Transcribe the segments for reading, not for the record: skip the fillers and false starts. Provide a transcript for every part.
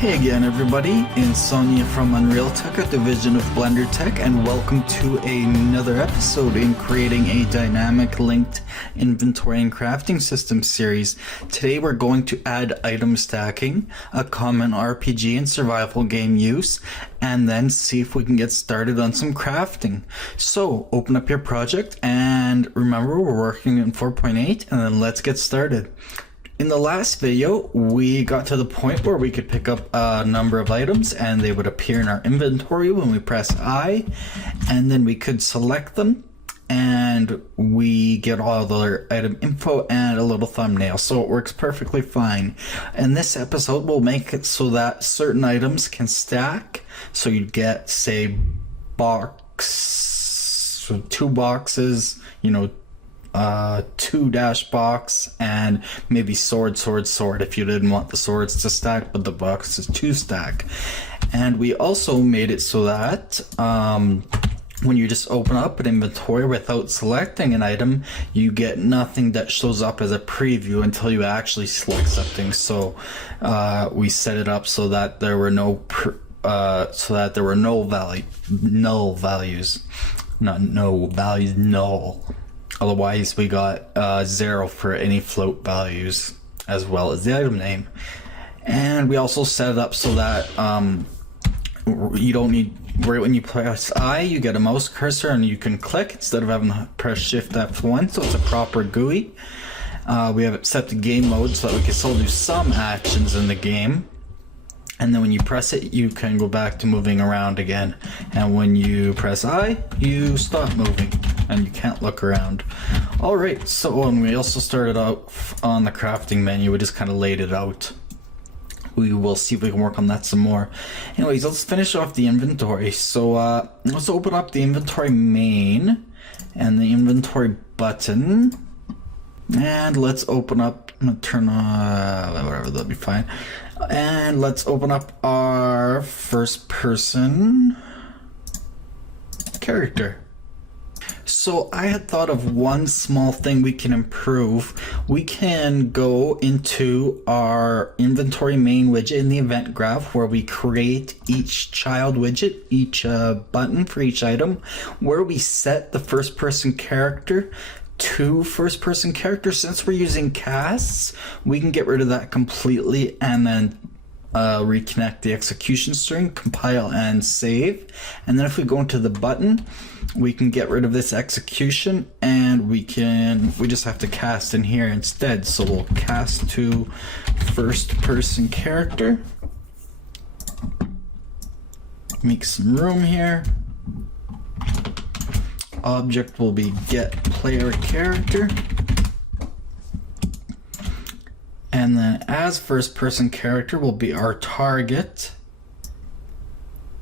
Hey again everybody, Insomnia from Unreal Tech, a division of Blender Tech, and welcome to another episode in creating a dynamic linked inventory and crafting system series. Today we're going to add item stacking, a common RPG and survival game use, and then see if we can get started on some crafting. So open up your project and remember we're working in 4.8 and then let's get started. In the last video, we got to the point where we could pick up a number of items and they would appear in our inventory when we press I, and then we could select them and we get all the item info and a little thumbnail, so it works perfectly fine. In this episode, we'll make it so that certain items can stack, so you get, say, two boxes, you know, 2 dash box, and maybe sword if you didn't want the swords to stack but the boxes to stack. And we also made it so that when you just open up an inventory without selecting an item, you get nothing that shows up as a preview until you actually select something. So we set it up so that there were no null. Otherwise, we got 0 for any float values, as well as the item name. And we also set it up so that you don't need, right when you press I, you get a mouse cursor and you can click instead of having to press Shift F1, so it's a proper GUI. We have it set to game mode so that we can still do some actions in the game. And then when you press it, you can go back to moving around again. And when you press I, you stop moving and you can't look around. Alright, so when we also started out on the crafting menu, we just kind of laid it out. We will see if we can work on that some more. Anyways, let's finish off the inventory. So let's open up the inventory main and the inventory button. And let's open up, I'm gonna turn on, whatever, that'll be fine. And let's open up our first person character. So I had thought of one small thing we can improve. We can go into our inventory main widget in the event graph where we create each child widget, each button for each item, where we set the first person character to first person character. Since we're using casts, we can get rid of that completely and then reconnect the execution string, compile and save. And then if we go into the button, we can get rid of this execution and we just have to cast in here instead. So we'll cast to first person character, make some room here. Object will be get player character, and then as first person character will be our target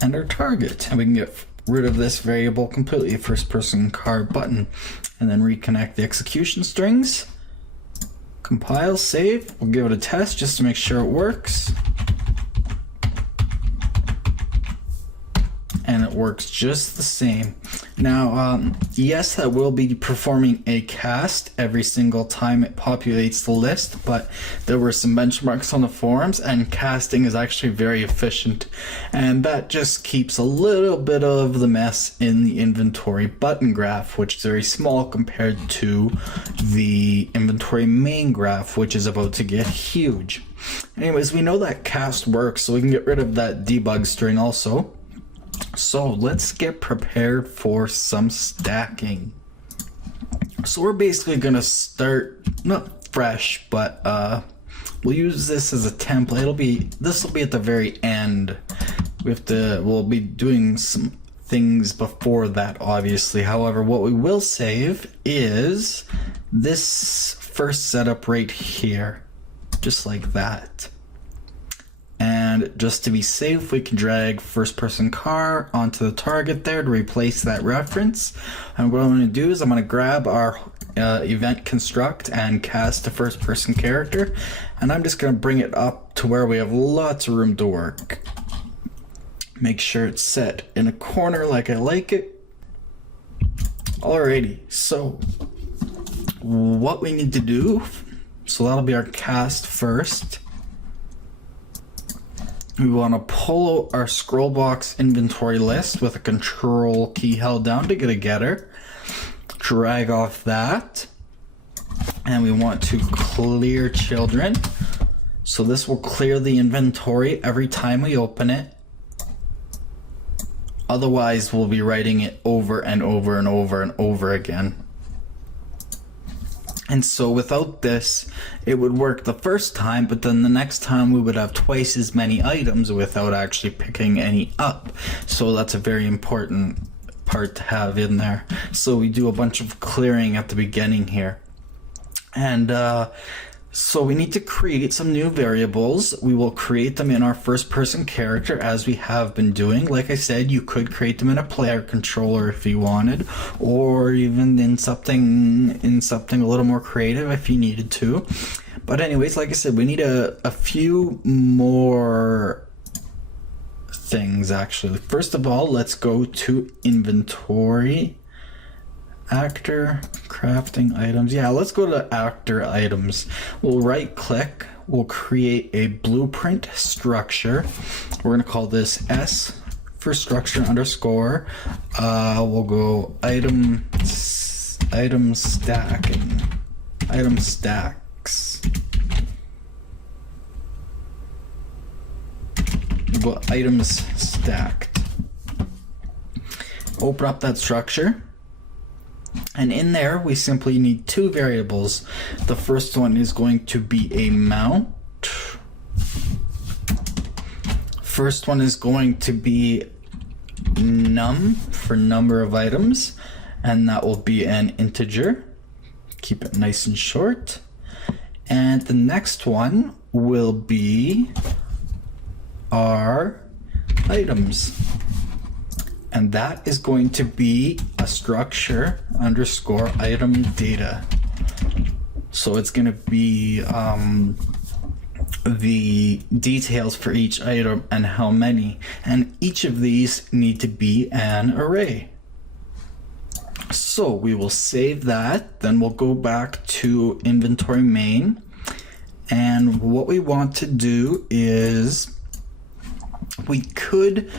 and our target, and we can get rid of this variable completely, first person card button, and then reconnect the execution strings, compile, save. We'll give it a test just to make sure it works. And it works just the same. Now, yes, that will be performing a cast every single time it populates the list, but there were some benchmarks on the forums and casting is actually very efficient. And that just keeps a little bit of the mess in the inventory button graph, which is very small compared to the inventory main graph, which is about to get huge. Anyways, we know that cast works, so we can get rid of that debug string also. So let's get prepared for some stacking. So we're basically gonna start, not fresh, but we'll use this as a template. This will be at the very end. We'll be doing some things before that, obviously. However, what we will save is this first setup right here, just like that. And just to be safe, we can drag first person car onto the target there to replace that reference. And what I'm going to do is I'm going to grab our event construct and cast a first person character. And I'm just going to bring it up to where we have lots of room to work. Make sure it's set in a corner like I like it. Alrighty, so what we need to do, so that'll be our cast first. We want to pull out our scroll box inventory list with a control key held down to get a getter. Drag off that. And we want to clear children. So this will clear the inventory every time we open it. Otherwise, we'll be writing it over and over and over and over again. And so without this, it would work the first time, but then the next time we would have twice as many items without actually picking any up. So that's a very important part to have in there. So we do a bunch of clearing at the beginning here. And so we need to create some new variables. We will create them in our first person character as we have been doing. Like I said, you could create them in a player controller if you wanted, or even in something a little more creative if you needed to. But anyways, like I said, we need a few more things actually. First of all, let's go to inventory. Actor, crafting items. Yeah, let's go to actor items. We'll right click, we'll create a blueprint structure. We're gonna call this S for structure underscore. We'll go item stacking. Item stacks. We'll go items stacked. Open up that structure. And in there, we simply need two variables. The first one is going to be a mount. First one is going to be num for number of items, and that will be an integer. Keep it nice and short. And the next one will be our items. And that is going to be a structure underscore item data. So it's going to be the details for each item and how many. And each of these need to be an array. So we will save that. Then we'll go back to inventory main. And what we want to do is we could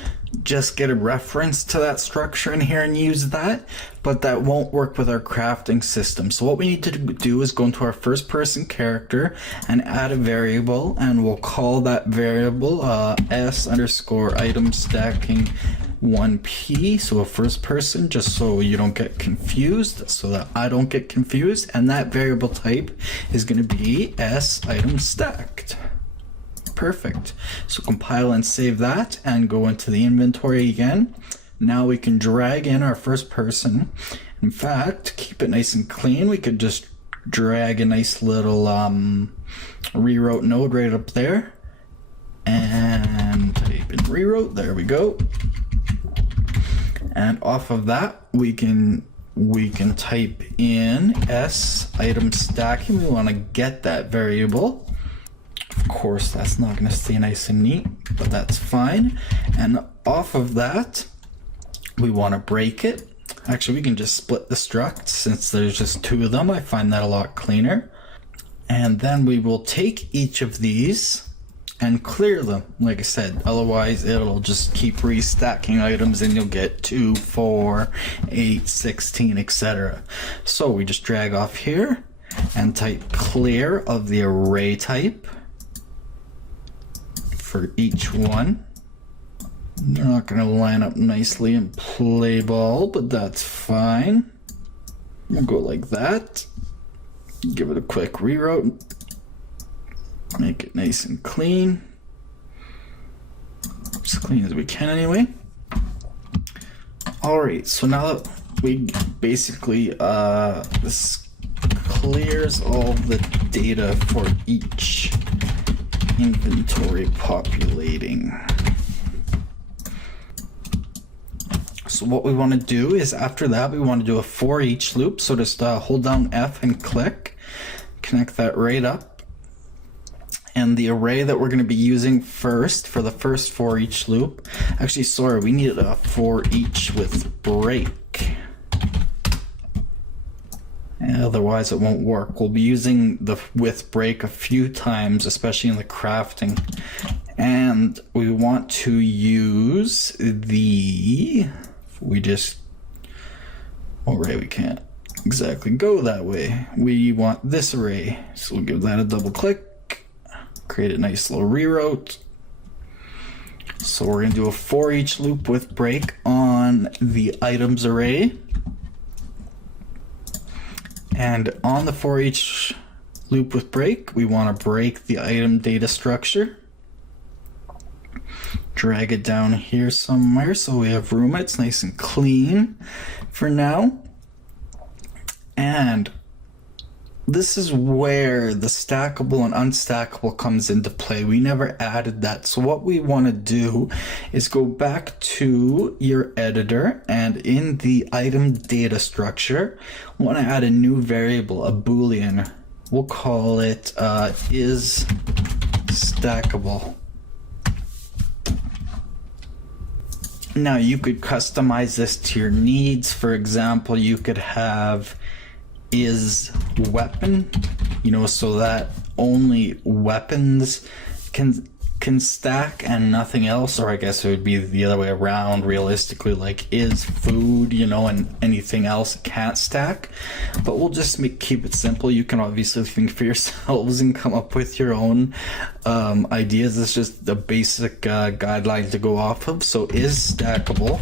just get a reference to that structure in here and use that, but that won't work with our crafting system. So what we need to do is go into our first person character and add a variable, and we'll call that variable s underscore item stacking 1p, so a first person, just so you don't get confused, so that I don't get confused. And that variable type is going to be s item stacked. Perfect. So compile and save that and go into the inventory again. Now we can drag in our first person. In fact, keep it nice and clean. We could just drag a nice little rewrote node right up there and type in rewrote. There we go. And off of that, we can type in s item stacking. We want to get that variable. Of course, that's not going to stay nice and neat, but that's fine. And off of that, we want to break it. Actually, we can just split the struct since there's just two of them. I find that a lot cleaner. And then we will take each of these and clear them. Like I said, otherwise it'll just keep restacking items and you'll get 2, 4, 8, 16, etc. So we just drag off here and type clear of the array type for each one. They're not going to line up nicely in play ball, but that's fine. We'll go like that. Give it a quick rewrote. Make it nice and clean. As clean as we can anyway. Alright, so now that we basically, this clears all the data for each inventory populating. So what we want to do is after that we want to do a for each loop. So just hold down F and click, connect that right up. And the array that we're going to be using first for the first for each loop, actually sorry, we needed a for each with break. And Otherwise it won't work. We'll be using the with break a few times, especially in the crafting. And we want to use the, we can't exactly go that way. We want this array. So we'll give that a double click, create a nice little reroute. So we're going to do a for each loop with break on the items array. And on the for each loop with break, we want to break the item data structure. Drag it down here somewhere so we have room. It's nice and clean for now. And this is where the stackable and unstackable comes into play. We never added that. So what we want to do is go back to your editor, and in the item data structure, we want to add a new variable, a Boolean. We'll call it is stackable. Now you could customize this to your needs. For example, you could have is weapon, so that only weapons can stack and nothing else. Or I guess it would be the other way around realistically, like is food, and anything else can't stack. But we'll just keep it simple. You can obviously think for yourselves and come up with your own ideas. It's just the basic guidelines to go off of. So is stackable,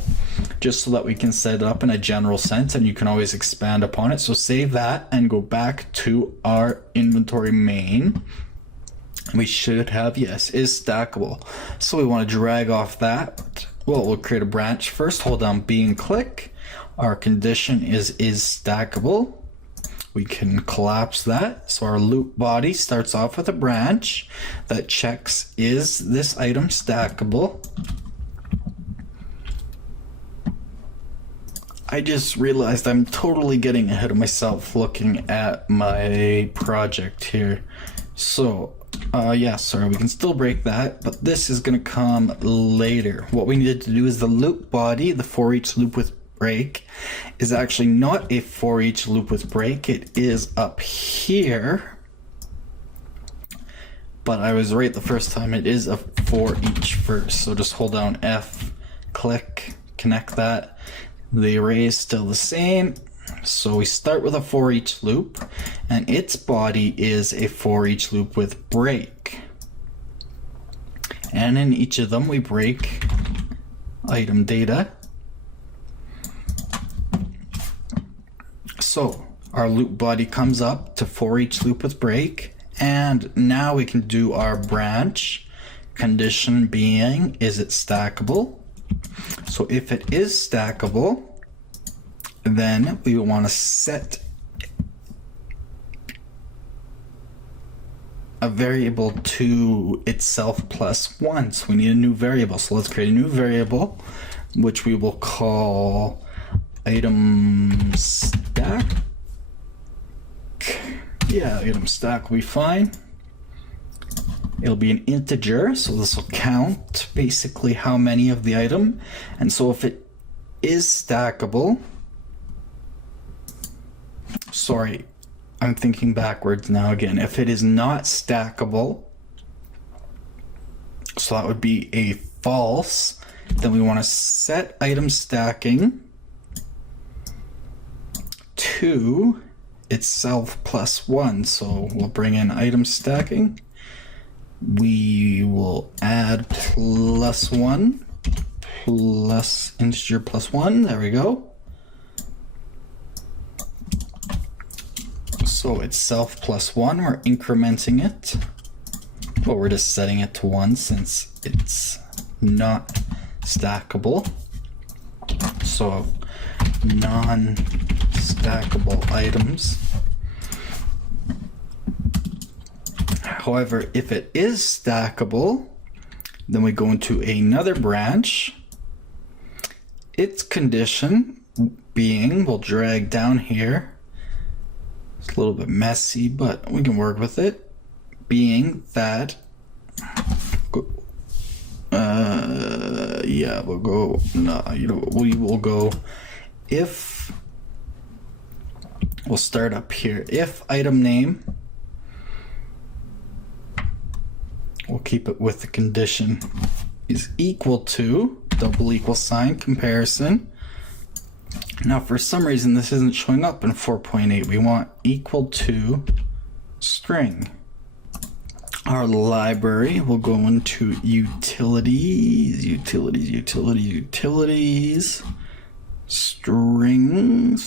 just so that we can set it up in a general sense, and you can always expand upon it. So save that and go back to our inventory main. We should have, yes, is stackable. So we want to drag off that. Well, we'll create a branch first. Hold down B and click. Our condition is stackable. We can collapse that. So our loop body starts off with a branch that checks, is this item stackable? I just realized I'm totally getting ahead of myself looking at my project here. So sorry, we can still break that, but this is going to come later. What we needed to do is the loop body, the for each loop with break, is actually not a for each loop with break. It is up here. But I was right the first time. It is a for each first. So just hold down F, click, connect that. The array is still the same. So we start with a for each loop, and its body is a for each loop with break. And in each of them we break item data. So our loop body comes up to for each loop with break, and now we can do our branch condition being, is it stackable? So if it is stackable, then we want to set a variable to itself plus 1. So we need a new variable. So let's create a new variable, which we will call item stack. Yeah, item stack will be fine. It'll be an integer, so this will count basically how many of the item. And so if it is stackable, sorry, I'm thinking backwards now again. If it is not stackable, so that would be a false, then we want to set item stacking to itself plus 1. So we'll bring in item stacking. We will add plus 1, plus integer plus 1. There we go. So itself plus 1, we're incrementing it. Well, we're just setting it to 1 since it's not stackable. So non-stackable items. However, if it is stackable, then we go into another branch. Its condition being, we'll drag down here. It's a little bit messy, but we can work with it. Being that, we'll go, we will go if we'll start up here. If item name, we'll keep it with the condition, is equal to double equal sign comparison. Now for some reason this isn't showing up in 4.8. We want equal to string. Our library will go into utilities, string,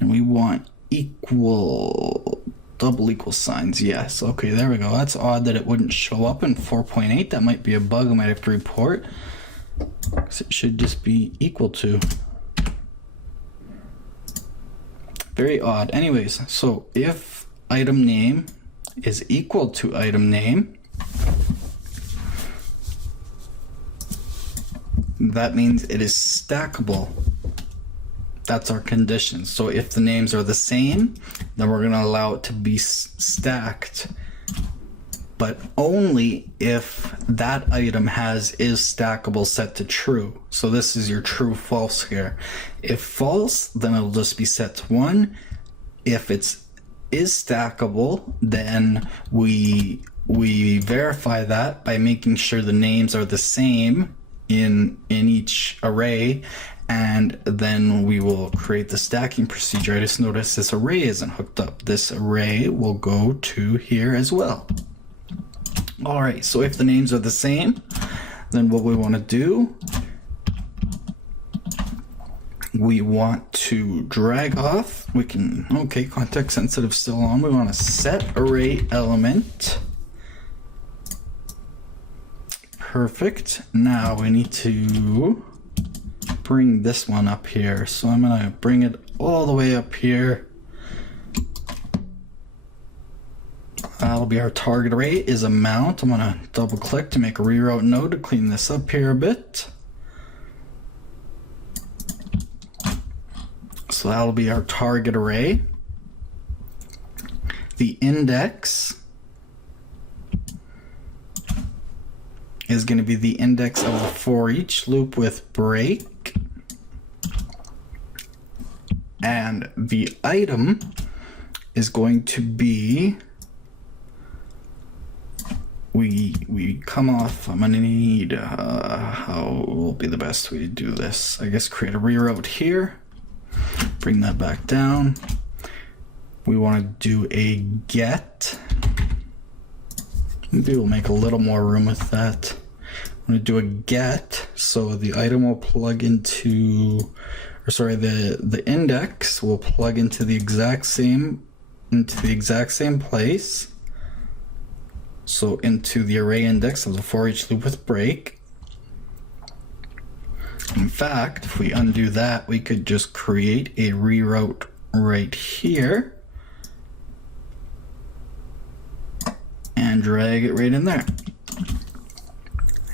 and we want equal, double equal signs. Yes, okay, there we go. That's odd that it wouldn't show up in 4.8. That might be a bug I might have to report. It should just be equal to. Very odd. Anyways, so if item name is equal to item name, that means it is stackable. That's our condition. So if the names are the same, then we're going to allow it to be stacked, but only if that item is stackable set to true. So this is your true false here. If false, then it'll just be set to 1. If it's is stackable, then we verify that by making sure the names are the same in each array, and then we will create the stacking procedure. I just noticed this array isn't hooked up. This array will go to here as well. All right, so if the names are the same, then what we want to do, we want to drag off, we can, okay, context sensitive still on, we want to set array element. Perfect. Now we need to bring this one up here. So I'm going to bring it all the way up here. That'll be our target array is amount. I'm going to double click to make a reroute node to clean this up here a bit. So that'll be our target array. The index is going to be the index of the for each loop with break. And the item is going to be, we come off, I'm going to need, how will be the best way to do this? I guess create a reroute here. Bring that back down. We want to do a get. Maybe we'll make a little more room with that. I'm going to do a get, so the item will plug into, or sorry, the index will plug into the exact same place. So into the array index of the for each loop with break. In fact, if we undo that, we could just create a reroute right here and drag it right in there.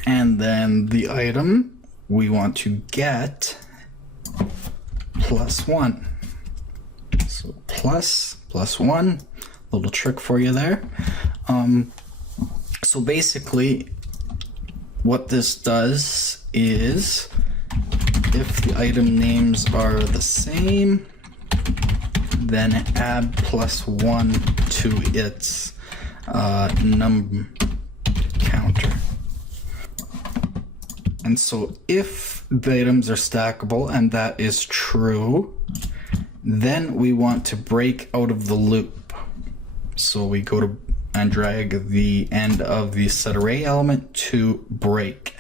And then the item we want to get +1. So +1, little trick for you there. So basically what this does is, if the item names are the same, then add +1 to its num counter. And so if the items are stackable and that is true, then we want to break out of the loop. So we go to and drag the end of the set array element to break.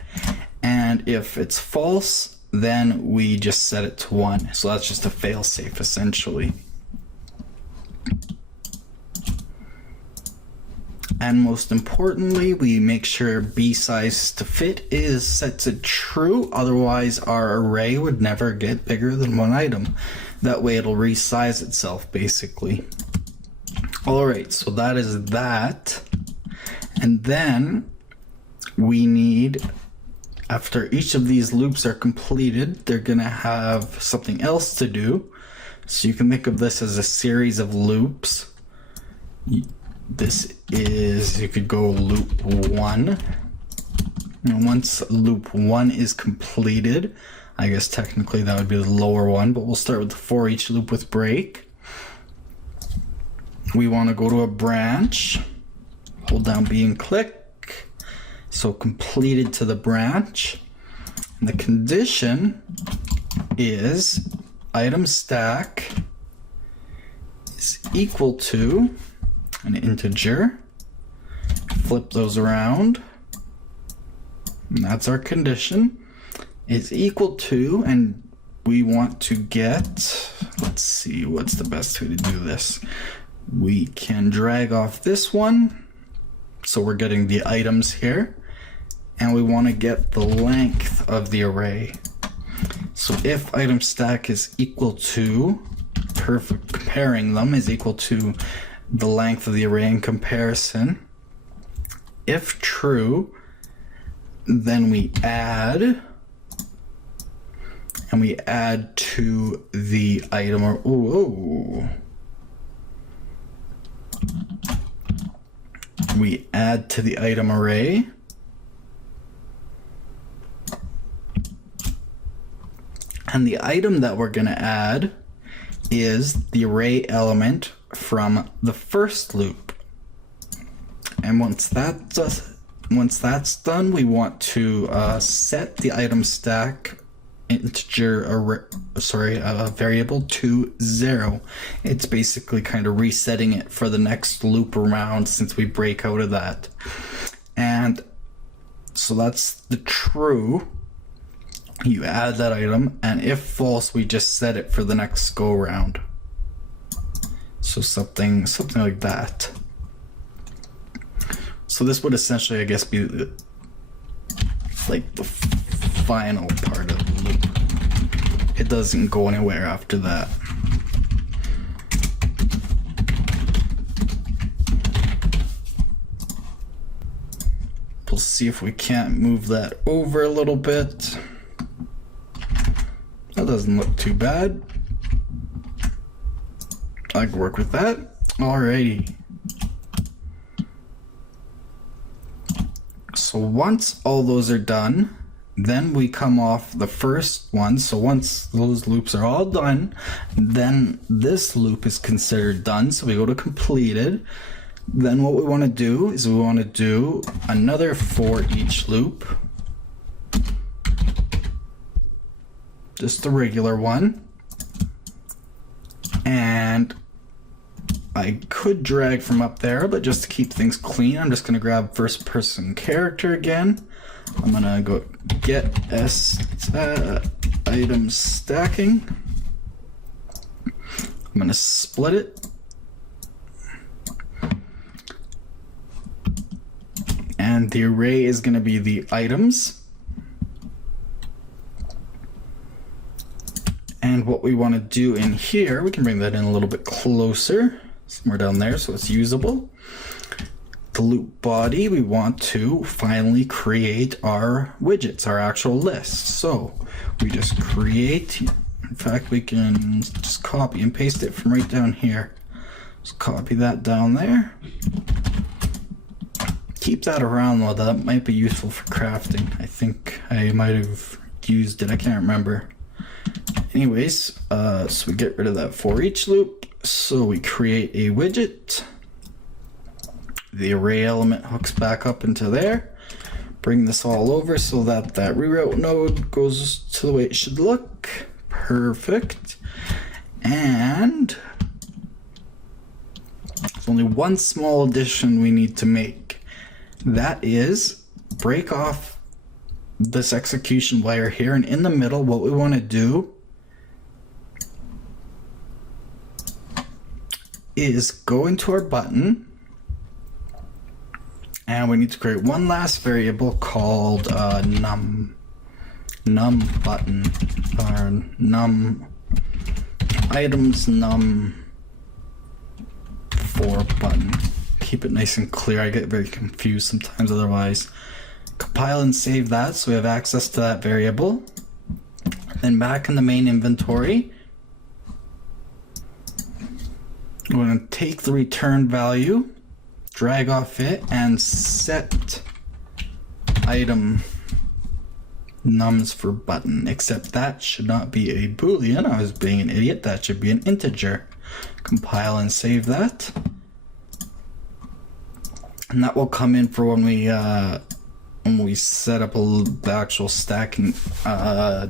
And if it's false, then we just set it to 1. So that's just a fail-safe essentially. And most importantly, we make sure B size to fit is set to true. Otherwise, our array would never get bigger than 1 item. That way it'll resize itself basically. All right, so that is that. And then we need, after each of these loops are completed, they're gonna have something else to do. So you can think of this as a series of loops. This is, you could go loop 1. And once loop 1 is completed, I guess technically that would be the lower one, but we'll start with the for each loop with break. We want to go to a branch, hold down B and click, so completed to the branch. And the condition is item stack is equal to an integer. Flip those around, and that's our condition. Is equal to, and we want to get, let's see, what's the best way to do this? We can drag off this one, so we're getting the items here, and we want to get the length of the array. So if item stack is equal to, comparing them is equal to the length of the array in comparison. If true, then we add, and we add to the item, we add to the item array, and the item that we're going to add is the array element from the first loop. And once that's done, we want to set the item stack integer variable to 0. It's basically kind of resetting it for the next loop around since we break out of that. And so that's the true. You add that item, and if false, we just set it for the next go around. So something like that. So this would essentially, I guess, be like the final part of the loop. It doesn't go anywhere after that. We'll see if we can't move that over a little bit. That doesn't look too bad. I can work with that. Alrighty. So once all those are done, then we come off the first one. So once those loops are all done, then this loop is considered done. So we go to completed. Then what we want to do is we want to do another for each loop. Just the regular one. And I could drag from up there, but just to keep things clean, I'm just going to grab first person character again. I'm going to go get item stacking. I'm going to split it. And the array is going to be the items. And what we want to do in here, we can bring that in a little bit closer, somewhere down there so it's usable. The loop body, we want to finally create our widgets, our actual list. So we just create, in fact we can just copy and paste it from right down here. Just copy that down there. Keep that around though, that might be useful for crafting. I think I might have used it, I can't remember. Anyways, so we get rid of that for each loop. So we create a widget. The array element hooks back up into there. Bring this all over so that that reroute node goes to the way it should look. Perfect. And there's only one small addition we need to make. That is break off this execution wire here, and in the middle what we want to do is go into our button, and we need to create one last variable called num button, or num items num for button. Keep it nice and clear. I get very confused sometimes otherwise. Compile and save that so we have access to that variable. Then back in the main inventory, we're going to take the return value, drag off it, and set item nums for button, except that should not be a boolean. I was being an idiot. That should be an integer. Compile and save that. And that will come in for when we set up the actual stacking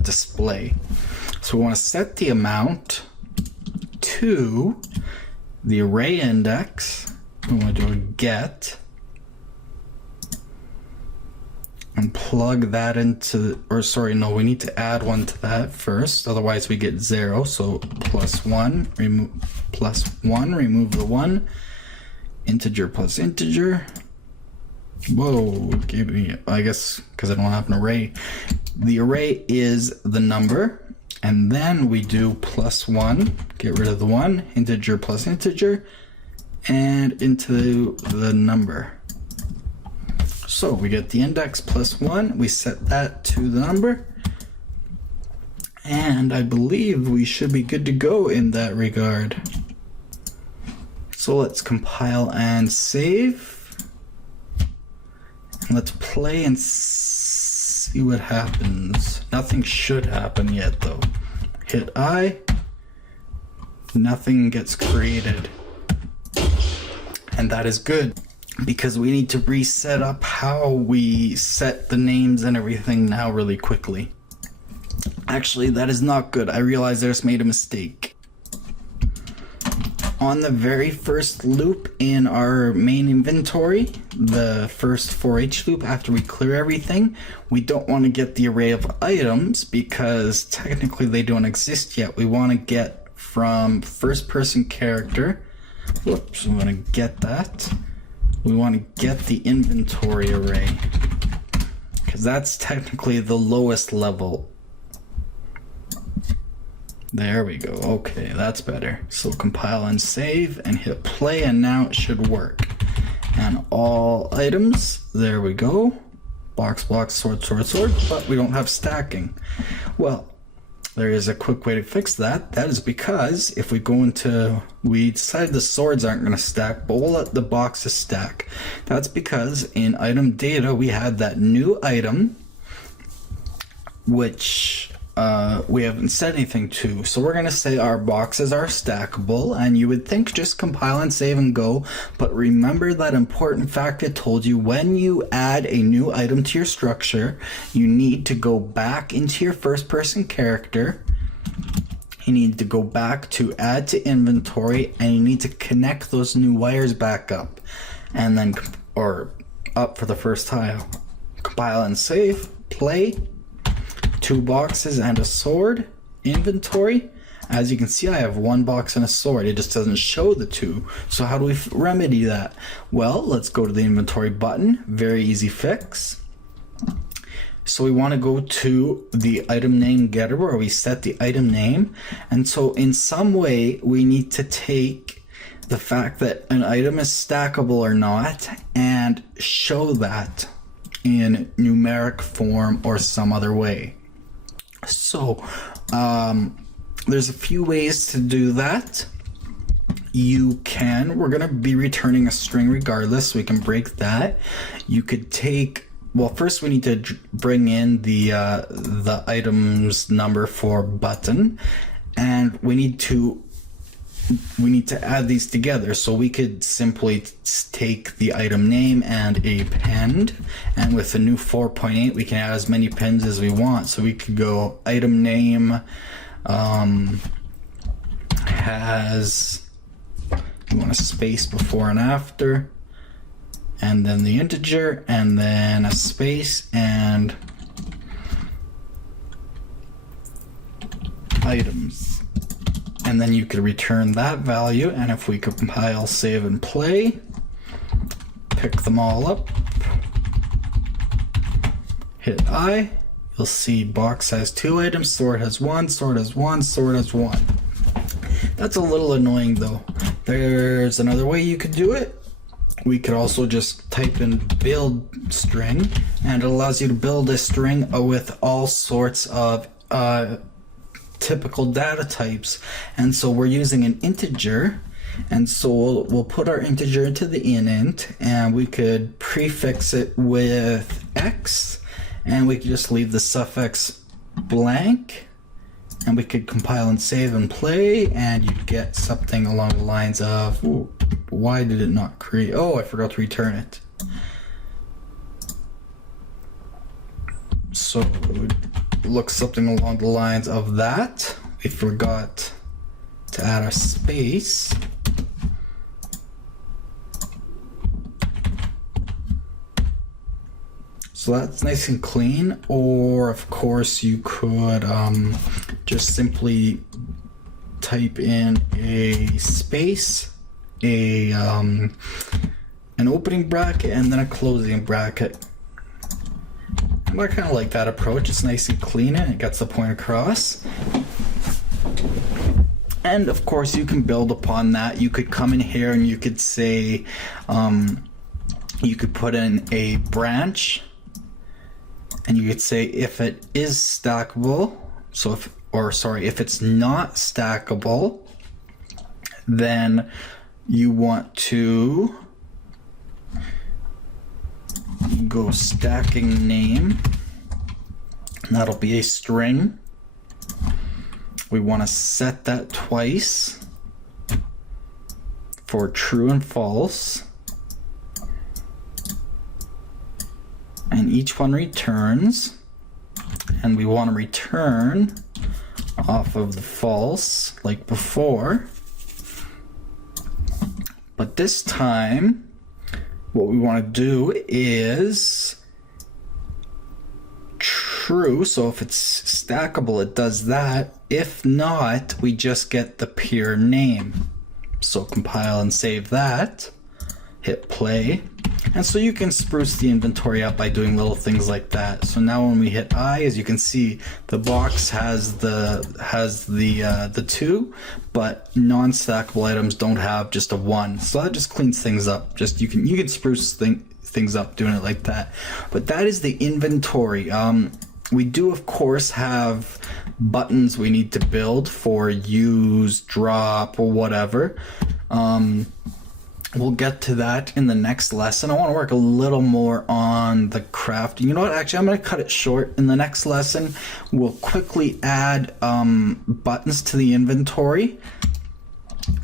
display. So we want to set the amount to the array index. We want to do a get and plug that into, or sorry, no, we need to add one to that first, otherwise we get 0. So +1, remove +1, remove the 1, integer plus integer. Whoa, give me, I guess because I don't have an array. The array is the number, and then we do +1, get rid of the 1, integer plus integer, and into the number. So we get the index +1, we set that to the number, and I believe we should be good to go in that regard. So let's compile and save. And let's play and see what happens. Nothing should happen yet though. Hit I, nothing gets created. And that is good, because we need to reset up how we set the names and everything now really quickly. Actually, that is not good. I realized I just made a mistake. On the very first loop in our main inventory, the first for each loop after we clear everything, we don't want to get the array of items because technically they don't exist yet. We want to get from first person character. Whoops, we want to get that. We want to get the inventory array because that's technically the lowest level. There we go. Okay, that's better. So compile and save and hit play, and now it should work. And all items, there we go. Box, box, sword, sword, sword, but we don't have stacking. Well, there is a quick way to fix that. That is because if we go into, we decided the swords aren't going to stack, but we'll let the boxes stack. That's because in item data, we had that new item, which we haven't said anything to. So we're going to say our boxes are stackable, and you would think just compile and save and go, but remember that important fact I told you. When you add a new item to your structure, you need to go back into your first person character. You need to go back to add to inventory, and you need to connect those new wires back up, and then, or up for the first tile. Compile and save, play. 2 boxes and a sword, inventory. As you can see, I have 1 box and a sword. It just doesn't show the 2. So how do we remedy that? Well, let's go to the inventory button. Very easy fix. So we want to go to the item name getter where we set the item name. And so in some way, we need to take the fact that an item is stackable or not and show that in numeric form or some other way. So there's a few ways to do that. You can, we're going to be returning a string regardless, so we can break that. You could take, well, first we need to bring in the item's number for button, and we need to add these together. So we could simply take the item name and append, and with the new 4.8 we can add as many pins as we want. So we could go item name has, you want a space before and after, and then the integer, and then a space, and items. And then you could return that value, and if we compile, save, and play, pick them all up, hit I, you'll see box has 2 items, sword has 1, sword has 1, sword has 1. That's a little annoying though. There's another way you could do it. We could also just type in build string, and it allows you to build a string with all sorts of typical data types. And so we're using an integer, and so we'll put our integer into the inint, and we could prefix it with x, and we could just leave the suffix blank, and we could compile and save and play, and you'd get something along the lines of, ooh, why did it not create? Oh, I forgot to return it. So it would look something along the lines of that. We forgot to add a space. So that's nice and clean. Or of course you could just simply type in a space, an opening bracket, and then a closing bracket. I kind of like that approach. It's nice and clean and it gets the point across. And of course you can build upon that. You could come in here and you could say, you could put in a branch, and you could say if it is stackable, so if it's not stackable, then you want to go stacking name, and that'll be a string. We want to set that twice for true and false, and each one returns, and we want to return off of the false like before, but this time what we want to do is true. So if it's stackable, it does that. If not, we just get the pure name. So compile and save that, hit play. And so you can spruce the inventory up by doing little things like that. So now when we hit I, as you can see, the box has the 2, but non-stackable items don't have just a 1. So that just cleans things up. Just you can spruce things up doing it like that. But that is the inventory. We do of course have buttons we need to build for use, drop, or whatever. We'll get to that in the next lesson. I want to work a little more on the crafting. You know what? Actually, I'm going to cut it short. In the next lesson, we'll quickly add buttons to the inventory.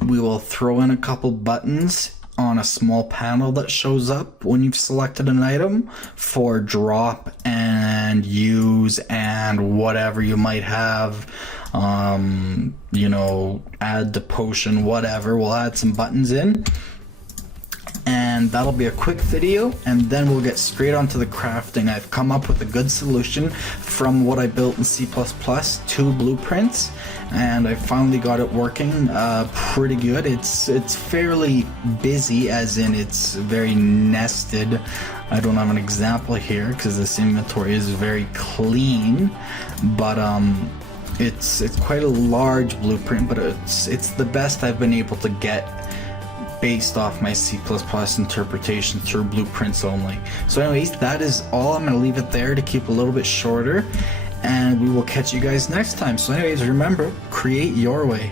We will throw in a couple buttons on a small panel that shows up when you've selected an item for drop and use and whatever you might have. You know, add the potion, whatever. We'll add some buttons in. And that'll be a quick video, and then we'll get straight onto the crafting. I've come up with a good solution from what I built in C++, 2 blueprints, and I finally got it working pretty good. It's fairly busy, as in it's very nested. I don't have an example here because this inventory is very clean, but it's quite a large blueprint, but it's the best I've been able to get based off my C++ interpretation through blueprints only. So anyways, that is all. I'm going to leave it there to keep a little bit shorter, and we will catch you guys next time. So anyways, remember, create your way.